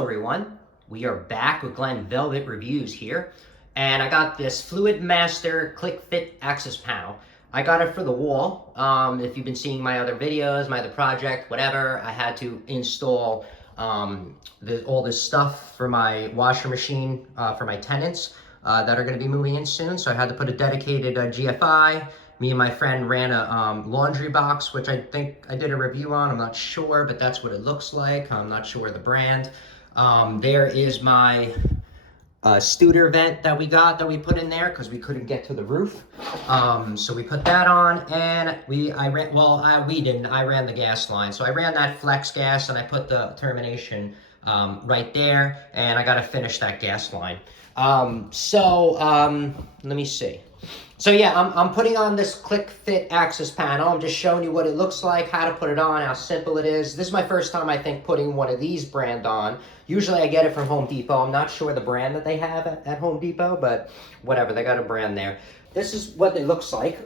Hello everyone, we are back with Glenn Velvet Reviews here, and I got this Fluidmaster Click Fit Access Panel. I got it for the wall. If you've been seeing my other videos, my other project, whatever, I had to install all this stuff for my washer machine for my tenants that are going to be moving in soon, so I had to put a dedicated GFI. Me and my friend ran a laundry box, which I think I did a review on. I'm not sure, but that's what it looks like. I'm not sure the brand. There is my Studer vent that we put in there because we couldn't get to the roof. So we put that on, and I ran the gas line. So I ran that flex gas, and I put the termination right there, and I got to finish that gas line. Let me see. So yeah, I'm putting on this Click Fit Access Panel. I'm just showing you what it looks like, how to put it on, how simple it is. This is my first time, I think, putting one of these brand on. Usually I get it from Home Depot. I'm not sure the brand that they have at Home Depot, but whatever, they got a brand there. This is what it looks like.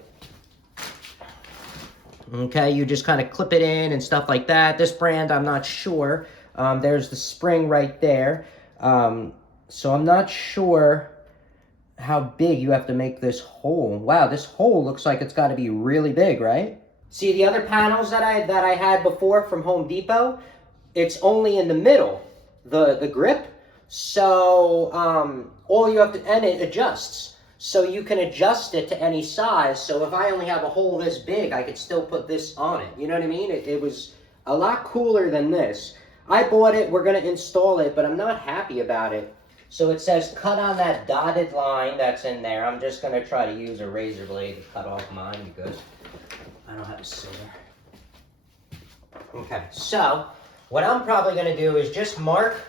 Okay, you just kind of clip it in and stuff like that. This brand, I'm not sure. There's the spring right there. So I'm not sure how big you have to make this hole. Wow, this hole looks like it's got to be really big, right? See, the other panels that I had before from Home Depot, it's only in the middle, the grip. So all you have to, and it adjusts. So you can adjust it to any size. So if I only have a hole this big, I could still put this on it. You know what I mean? It was a lot cooler than this. I bought it, we're gonna install it, but I'm not happy about it. So it says cut on that dotted line that's in there. I'm just going to try to use a razor blade to cut off mine because I don't have a scissor. Okay, so what I'm probably going to do is just mark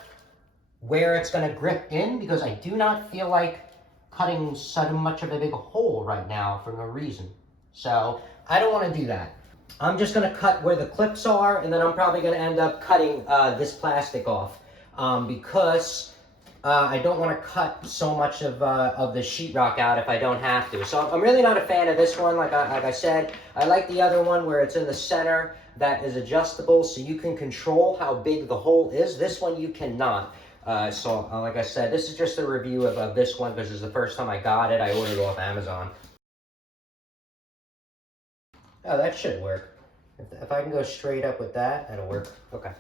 where it's going to grip in, because I do not feel like cutting so much of a big hole right now for no reason. So I don't want to do that. I'm just going to cut where the clips are, and then I'm probably going to end up cutting this plastic off because I don't want to cut so much of the sheetrock out if I don't have to. So I'm really not a fan of this one, like I said. I like the other one where it's in the center that is adjustable, so you can control how big the hole is. This one you cannot. Like I said, this is just a review of this one because this is the first time I got it. I ordered it off Amazon. Oh, that should work. If I can go straight up with that, that'll work. Okay.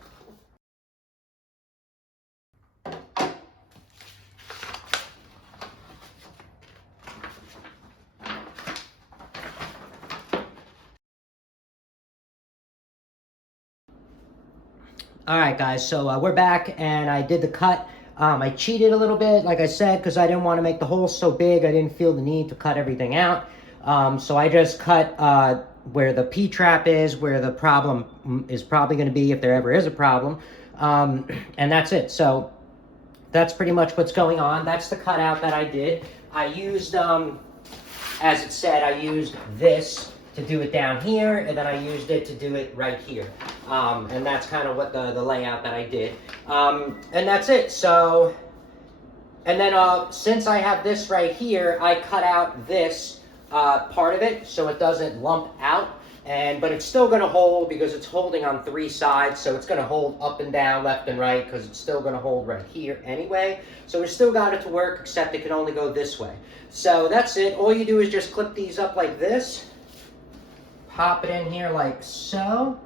All right, guys, so we're back, and I did the cut. I cheated a little bit, like I said, because I didn't want to make the hole so big. I didn't feel the need to cut everything out. So I just cut where the P-trap is, where the problem is probably going to be if there ever is a problem. And that's it. So that's pretty much what's going on. That's the cutout that I did. I used, as it said, I used this to do it down here, and then I used it to do it right here. And that's kind of what the layout that I did. And that's it. So, and then since I have this right here, I cut out this part of it so it doesn't lump out. But it's still going to hold because it's holding on 3 sides. So it's going to hold up and down, left and right, because it's still going to hold right here anyway. So we still got it to work, except it can only go this way. So that's it. All you do is just clip these up like this. Pop it in here like so.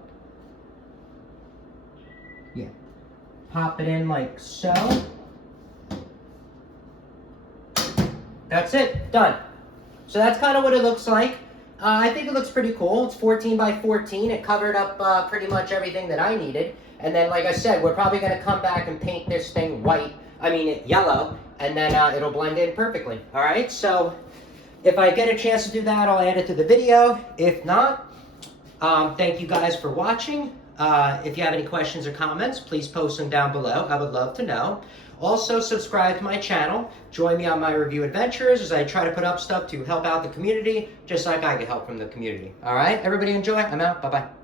Yeah. Pop it in like so. That's it. Done. So that's kind of what it looks like. I think it looks pretty cool. It's 14 by 14. It covered up pretty much everything that I needed. And then, like I said, we're probably going to come back and paint this thing yellow, and then it'll blend in perfectly. All right, so if I get a chance to do that, I'll add it to the video. If not, thank you guys for watching. If you have any questions or comments, please post them down below. I would love to know. Also, subscribe to my channel. Join me on my review adventures as I try to put up stuff to help out the community, just like I get help from the community. All right, everybody enjoy. I'm out. Bye-bye.